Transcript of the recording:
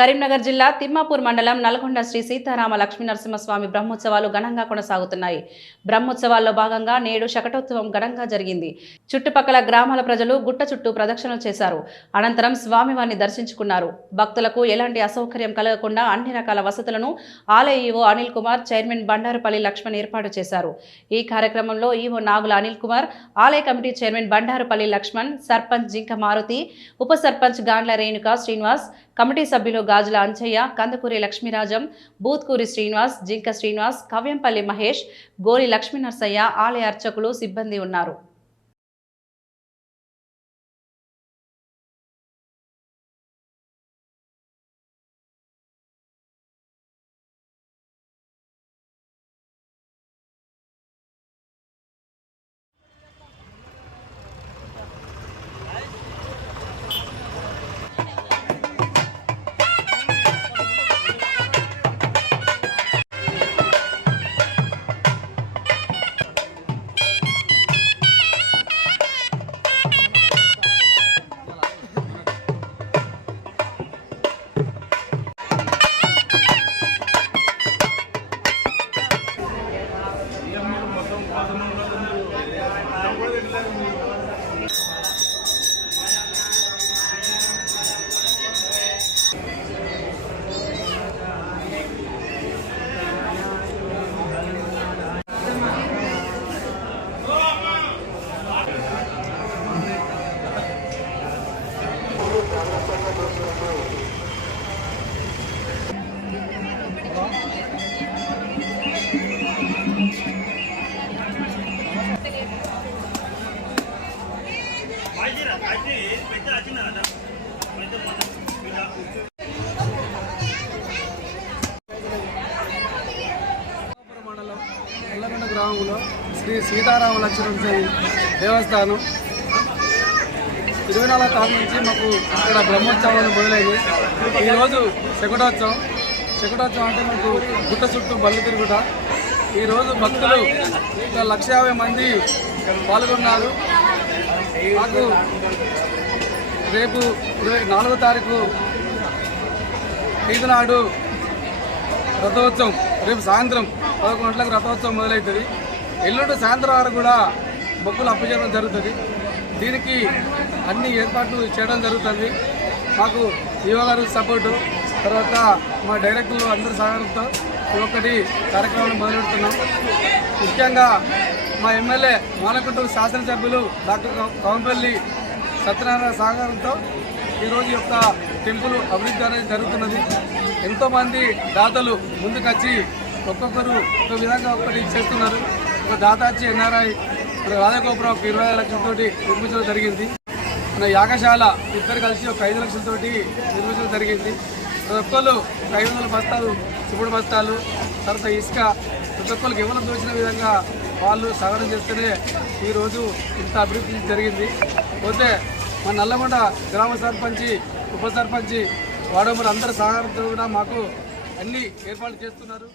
కరీంనగర్ జిల్లా తిమ్మాపూర్ మండలం నల్గొండ శ్రీ సీతారామ లక్ష్మీ నరసింహస్వామి బ్రహ్మోత్సవాలు ఘనంగా కొనసాగుతున్నాయి. బ్రహ్మోత్సవాల్లో భాగంగా నేడు శకటోత్సవం ఘనంగా జరిగింది. చుట్టుపక్కల గ్రామాల ప్రజలు గుట్ట చుట్టూ ప్రదక్షిణలు చేశారు. అనంతరం స్వామివారిని దర్శించుకున్నారు. భక్తులకు ఎలాంటి అసౌకర్యం కలగకుండా అన్ని రకాల వసతులను ఆలయ ఈవో అనిల్ కుమార్, చైర్మన్ బండారుపల్లి లక్ష్మణ్ ఏర్పాటు చేశారు. ఈ కార్యక్రమంలో ఈవో నాగుల అనిల్ కుమార్, ఆలయ కమిటీ చైర్మన్ బండారుపల్లి లక్ష్మణ్, సర్పంచ్ జింక మారుతి, ఉప సర్పంచ్ గాండ్ల రేణుక శ్రీనివాస్, కమిటీ సభ్యులు గాజుల అంచయ్య, కందుకూరి లక్ష్మీరాజం, బూత్కూరి శ్రీనివాస్, జింక శ్రీనివాస్, కవ్యంపల్లి మహేష్, గోలి లక్ష్మీ నరసయ్య, ఆలయ అర్చకులు, సిబ్బంది ఉన్నారు. నల్లగొండ గ్రామంలో శ్రీ సీతారామ లక్ష్మీ దేవస్థానం 24వ తారీఖు నుంచి మాకు ఇక్కడ బ్రహ్మోత్సవాలు మొదలైంది. ఈరోజు శకటోత్సవం అంటే మనకు గుట్ట చుట్టూ బళ్ళు తిరుగుట. ఈరోజు భక్తులు 150 మంది పాల్గొన్నారు. మాకు రేపు 24వ తారీఖు ఈదు నాడు రథోత్సవం, రేపు సాయంత్రం 11 గంటలకు రథోత్సవం మొదలవుతుంది. ఎల్లుండి సాయంత్రం వరకు కూడా మొక్కులు అప్పచేయడం జరుగుతుంది. దీనికి అన్ని ఏర్పాట్లు చేయడం జరుగుతుంది. మాకు ఈవో గారు సపోర్టు, తర్వాత మా డైరెక్టర్లు అందరి సహకారంతో ఒక్కటి కార్యక్రమాన్ని మొదలెడుతున్నాం. ముఖ్యంగా మా ఎమ్మెల్యే మానకుంటూరు శాసనసభ్యులు డాక్టర్ కవంపల్లి సత్యనారాయణ సహకారంతో ఈరోజు యొక్క టెంపుల్ అభివృద్ధి అనేది జరుగుతున్నది. ఎంతోమంది దాతలు ముందుకొచ్చి ఒక్కొక్కరు ఒక విధంగా ఒకటి చేస్తున్నారు. ఒక దాత వచ్చి ఎన్ఆర్ఐ రాధాగోపురం 25 లక్షలతో నిర్మించడం జరిగింది. మన యాగశాల ఇద్దరు కలిసి ఒక 5 లక్షలతో నిర్మించడం జరిగింది. ప్రతి ఒక్కళ్ళు 500 బస్తాలు సిమెంట్ బస్తాలు, తర్వాత ఇసుక ప్రతి ఒక్కరికి ఎవరు దోచిన విధంగా వాళ్ళు సహకారం చేస్తేనే ఈరోజు ఇంత అభివృద్ధి జరిగింది. పోతే మన నల్లగొండ గ్రామ సర్పంచి, ఉప సర్పంచి, వార్డు మెంబర్ అందరి సహకారంతో కూడా మాకు అన్ని ఏర్పాట్లు చేస్తున్నారు.